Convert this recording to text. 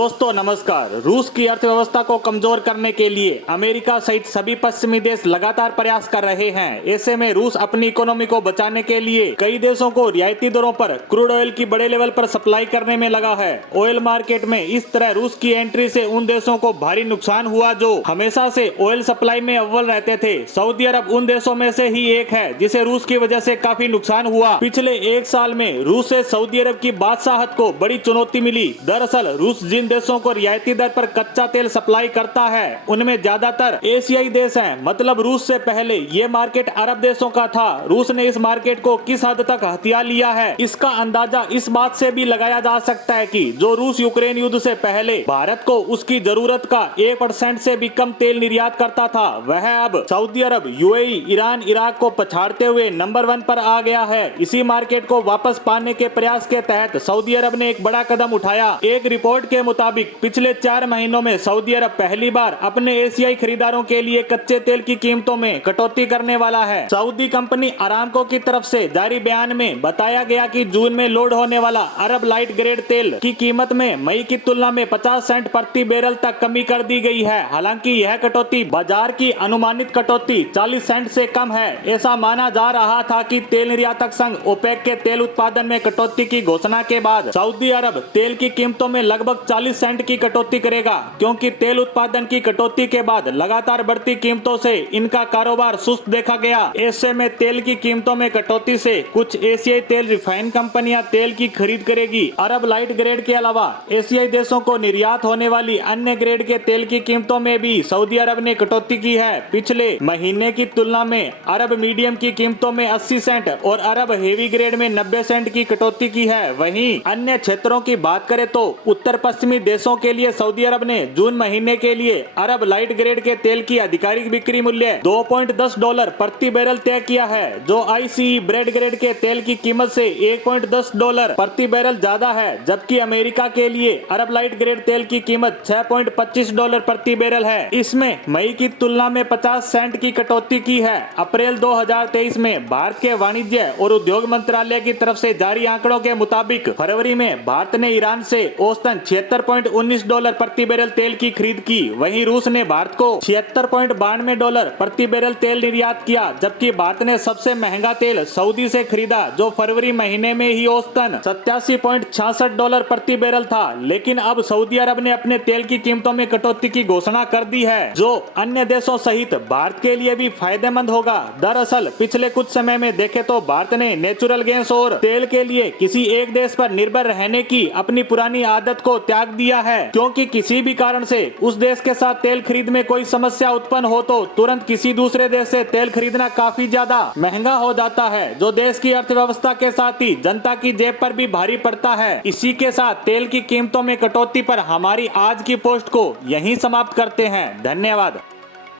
दोस्तों नमस्कार। रूस की अर्थव्यवस्था को कमजोर करने के लिए अमेरिका सहित सभी पश्चिमी देश लगातार प्रयास कर रहे हैं। ऐसे में रूस अपनी इकोनॉमी को बचाने के लिए कई देशों को रियायती दरों पर क्रूड ऑयल की बड़े लेवल पर सप्लाई करने में लगा है। ऑयल मार्केट में इस तरह रूस की एंट्री से उन देशों को भारी नुकसान हुआ जो हमेशा से ऑयल सप्लाई में अव्वल रहते थे। सऊदी अरब उन देशों में से ही एक है जिसे रूस की वजह से काफी नुकसान हुआ। पिछले एक साल में रूस से सऊदी अरब की बादशाहत को बड़ी चुनौती मिली। दरअसल रूस जिन देशों को रियायती दर पर कच्चा तेल सप्लाई करता है उनमें ज्यादातर एशियाई देश हैं। मतलब रूस से पहले ये मार्केट अरब देशों का था। रूस ने इस मार्केट को किस हद तक हथिया लिया है इसका अंदाजा इस बात से भी लगाया जा सकता है कि जो रूस यूक्रेन युद्ध से पहले भारत को उसकी जरूरत का 1% से भी कम तेल निर्यात करता था, वह अब सऊदी अरब, यूएई, ईरान, इराक को पछाड़ते हुए नंबर 1 पर आ गया है। इसी मार्केट को वापस पाने के प्रयास के तहत सऊदी अरब ने एक बड़ा कदम उठाया। एक रिपोर्ट के मुताबिक पिछले 4 महीनों में सऊदी अरब पहली बार अपने एशियाई खरीदारों के लिए कच्चे तेल की कीमतों में कटौती करने वाला है। सऊदी कंपनी अरामको की तरफ से जारी बयान में बताया गया कि जून में लोड होने वाला अरब लाइट ग्रेड तेल की कीमत में मई की तुलना में 50 सेंट प्रति बैरल तक कमी कर दी गई है। हालांकि यह कटौती बाजार की अनुमानित कटौती 40 सेंट से कम है। ऐसा माना जा रहा था कि तेल निर्यातक संघ ओपेक के तेल उत्पादन में कटौती की घोषणा के बाद सऊदी अरब तेल की कीमतों में लगभग 40 सेंट की कटौती करेगा, क्योंकि तेल उत्पादन की कटौती के बाद लगातार बढ़ती कीमतों से इनका कारोबार सुस्त देखा गया। ऐसे में तेल की कीमतों में कटौती से कुछ एशियाई तेल रिफाइन कंपनियां तेल की खरीद करेगी। अरब लाइट ग्रेड के अलावा एशियाई देशों को निर्यात होने वाली अन्य ग्रेड के तेल की कीमतों में भी सऊदी अरब ने कटौती की है। पिछले महीने की तुलना में अरब मीडियम की कीमतों में 80 सेंट और अरब हेवी ग्रेड में 90 सेंट की कटौती की है। वहीं अन्य क्षेत्रों की बात करें तो उत्तर पश्चिमी देशों के लिए सऊदी अरब ने जून महीने के लिए अरब लाइट ग्रेड के तेल की आधिकारिक बिक्री मूल्य $2.10 प्रति बैरल तय किया है, जो आईसीई ब्रेड ग्रेड के तेल की कीमत से $1.10 प्रति बैरल ज्यादा है। जबकि अमेरिका के लिए अरब लाइट ग्रेड तेल की कीमत $6.25 प्रति बैरल है। इसमें मई की तुलना में 50 सेंट की कटौती की है। अप्रैल 2023 में भारत के वाणिज्य और उद्योग मंत्रालय की तरफ से जारी आंकड़ों के मुताबिक फरवरी में भारत ने ईरान से औसतन $76.19 प्रति बैरल तेल की खरीद की। वहीं रूस ने भारत को $76.92 प्रति बैरल तेल निर्यात किया, जबकि भारत ने सबसे महंगा तेल सऊदी से खरीदा जो फरवरी महीने में ही औसतन $87.66 प्रति बैरल था। लेकिन अब सऊदी अरब ने अपने तेल की कीमतों में कटौती की घोषणा कर दी है, जो अन्य देशों सहित भारत के लिए भी फायदेमंद होगा। दरअसल पिछले कुछ समय में देखे तो भारत ने नेचुरल गैस और तेल के लिए किसी एक देश पर निर्भर रहने की अपनी पुरानी आदत को त्याग दिया है, क्योंकि किसी भी कारण से उस देश के साथ तेल खरीद में कोई समस्या उत्पन्न हो तो तुरंत किसी दूसरे देश से तेल खरीदना काफी ज्यादा महंगा हो जाता है, जो देश की अर्थव्यवस्था के साथ ही जनता की जेब पर भी भारी पड़ता है। इसी के साथ तेल की कीमतों में कटौती पर हमारी आज की पोस्ट को यहीं समाप्त करते हैं। धन्यवाद।